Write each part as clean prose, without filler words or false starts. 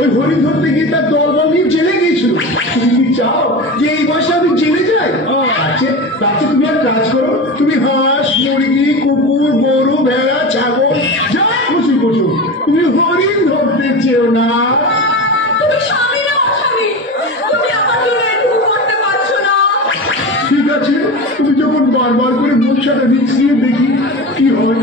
ওই হরিণ ধরতে গিয়ে তার দলবল নিয়ে জেলে গিয়েছিল। তুমি কি চাও যে এই বয়সে আমি জেলে যাই? তাতে তুমি এক কাজ করো, তুমি হাঁস, মুরগি, কুকুর, গরু, ভেড়া, ছাগল যা খুশি পশু, তুমি হরিণ ধরতে চেও না। ঠিক আছে, তুমি যখন বারবার করে মুখ সাথে মিশিয়ে দেখি কি হয়।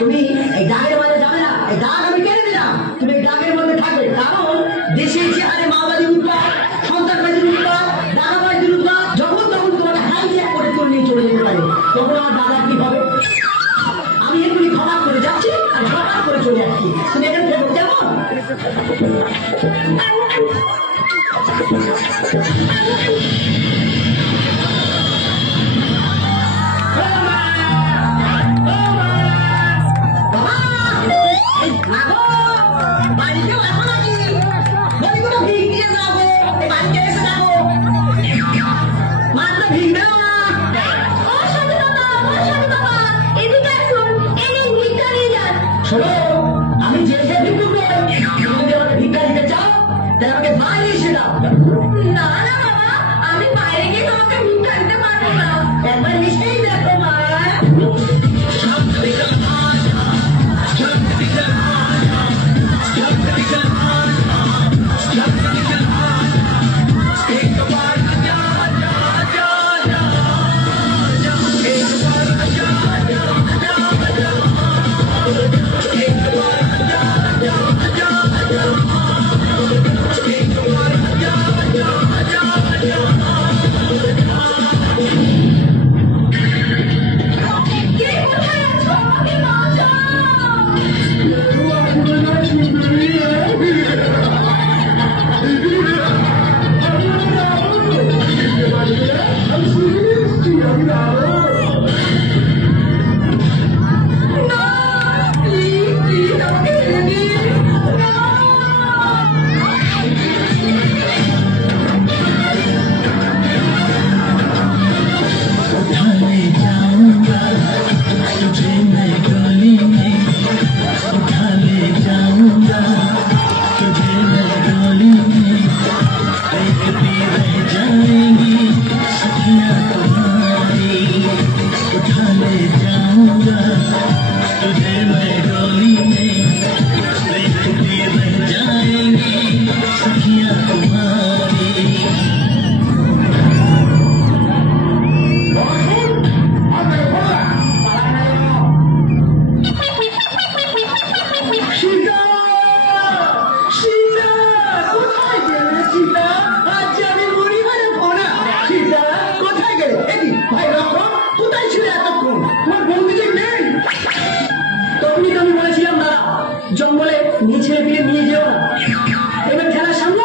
তুমি এই দাগের মধ্যে যাবে না, এই দাগ আমি কেড়ে দিলাম। তুমি এই দাগের মধ্যে থাকবে, কারণ দেশের যে হারে মাওবাদীর উৎপাদ, সন্ত্রাসবাদীর উৎপাদ, দাদাবাজির উৎপাদ, যখন তখন তোমাকে হাইজ্যাক করে তুলে নিয়ে চলে যেতে পারে, তখন আমার দাদার কি হবে? আমি এগুলি খবর করে যাচ্ছি আর খবর করে চলে যাচ্ছি। তুমি এখানে খবর কেমন? আমি যে ভিক্ষা দিতে চাও তাহলে আমাকে বাইরে এসে দাও। না না বাবা, আমি বাইরে গিয়ে তোমাকে ভিক্ষা দিতে পারবো না। একবার নিশ্চয়ই দেখো মা। জঙ্গলে নিচে ফিরে নিয়ে যেও না। এবার খেলা সামনে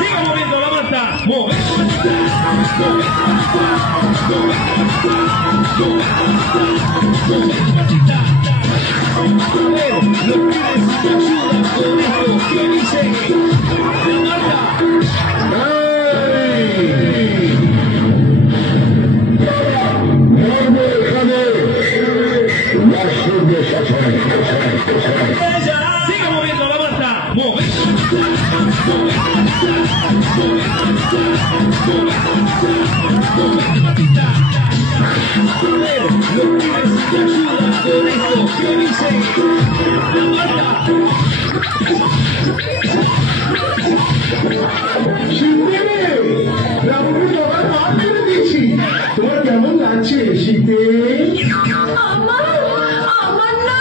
Siga moviendo la manta. Siga moviendo la manta. Los pibes te ayudan con esto que dicen la manta. শীতে রাবণকে সবার পা মেরে দিয়েছি। তোমার কেমন লাগছে শীতে? আমার না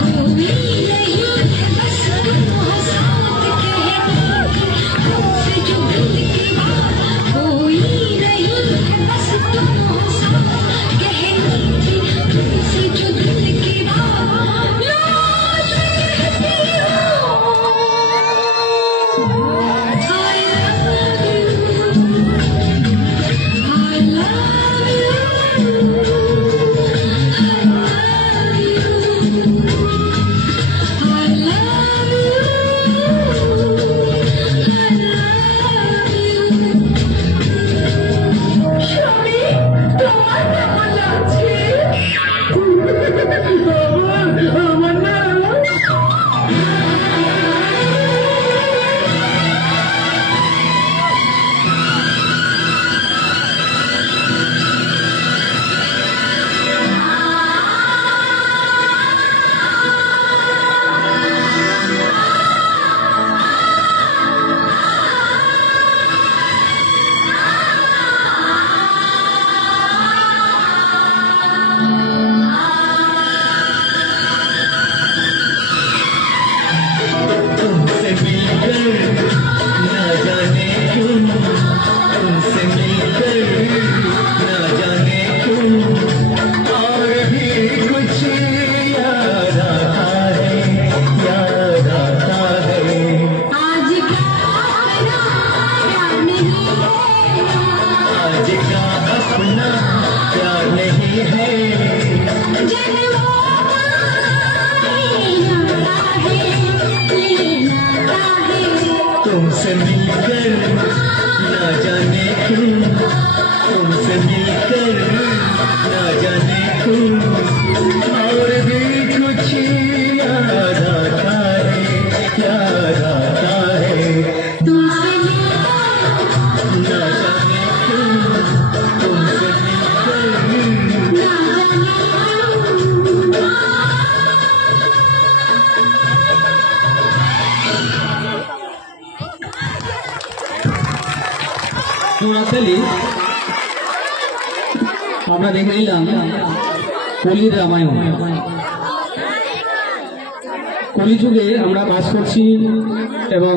कोई नहीं बस तुम हंसात कहते तुमसे जो दिल की बात कोई नहीं बस तुम हंसात कहती तुमसे जो दिल की बात लाज रहती तुमसे मिलकर ना जाने क्यों तुमसे मिलकर ना जाने क्यों और भी कुछ याद आता है याद आता है तुमसे ना जाने क्यों तुमसे मिलकर ना চুরাখালি আমরা দেখে নিলাম কলির রামায়ণ। কলিযুগে আমরা বাস করছি এবং